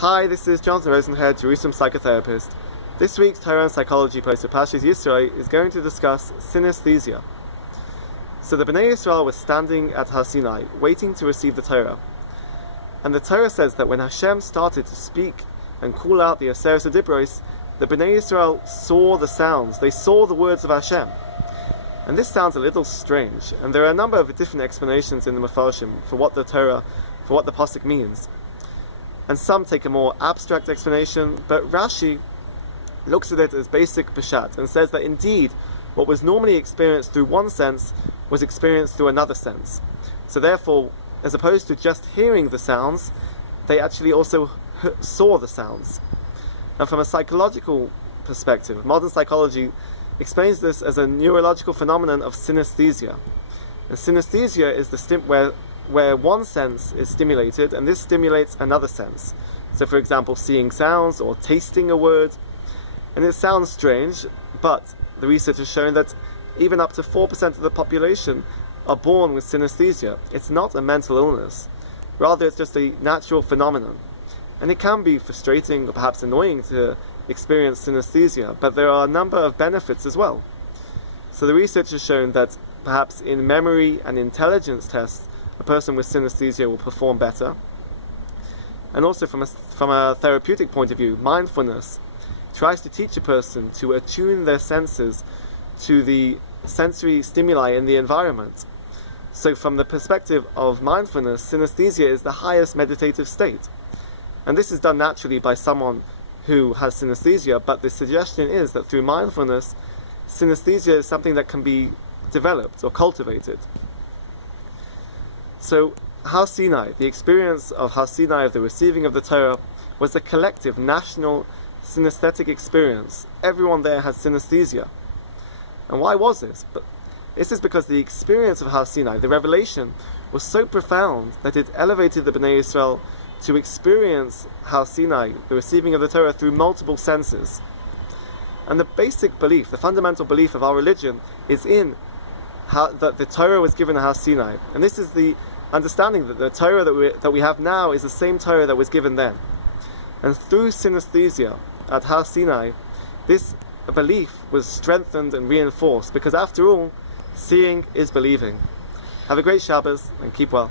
Hi, this is Jonathan Rosenhead, Jerusalem psychotherapist. This week's Torah and Psychology post of Bashat Yisro is going to discuss synesthesia. So the Bnei Yisrael was standing at Har Sinai, waiting to receive the Torah. And the Torah says that when Hashem started to speak and call out the Aseret Dibros, the Bnei Yisrael saw the sounds, they saw the words of Hashem. And this sounds a little strange, and there are a number of different explanations in the Mefarshim for what the Torah, for what the Pasuk means. And some take a more abstract explanation, but Rashi looks at it as basic Bashat and says that indeed what was normally experienced through one sense was experienced through another sense. So therefore, as opposed to just hearing the sounds, they actually also saw the sounds. And from a psychological perspective, modern psychology explains this as a neurological phenomenon of synesthesia. And synesthesia is the where one sense is stimulated and this stimulates another sense. So for example, seeing sounds or tasting a word. And it sounds strange, but the research has shown that even up to 4% of the population are born with synesthesia. It's not a mental illness. Rather, it's just a natural phenomenon. And it can be frustrating or perhaps annoying to experience synesthesia, but there are a number of benefits as well. So the research has shown that perhaps in memory and intelligence tests, a person with synesthesia will perform better. And also from a therapeutic point of view, mindfulness tries to teach a person to attune their senses to the sensory stimuli in the environment. So from the perspective of mindfulness, synesthesia is the highest meditative state. And this is done naturally by someone who has synesthesia, but the suggestion is that through mindfulness, synesthesia is something that can be developed or cultivated. So Har Sinai, the experience of Har Sinai, of the receiving of the Torah, was a collective national synesthetic experience. Everyone there had synesthesia. And why was this? But this is because the experience of Har Sinai, the revelation, was so profound that it elevated the Bnei Yisrael to experience Har Sinai, the receiving of the Torah, through multiple senses. And the basic belief, the fundamental belief of our religion, is in that the Torah was given at Har Sinai. And this is the understanding that the Torah that we have now is the same Torah that was given then. And through synesthesia at Har Sinai, this belief was strengthened and reinforced, because after all, seeing is believing. Have a great Shabbos and keep well.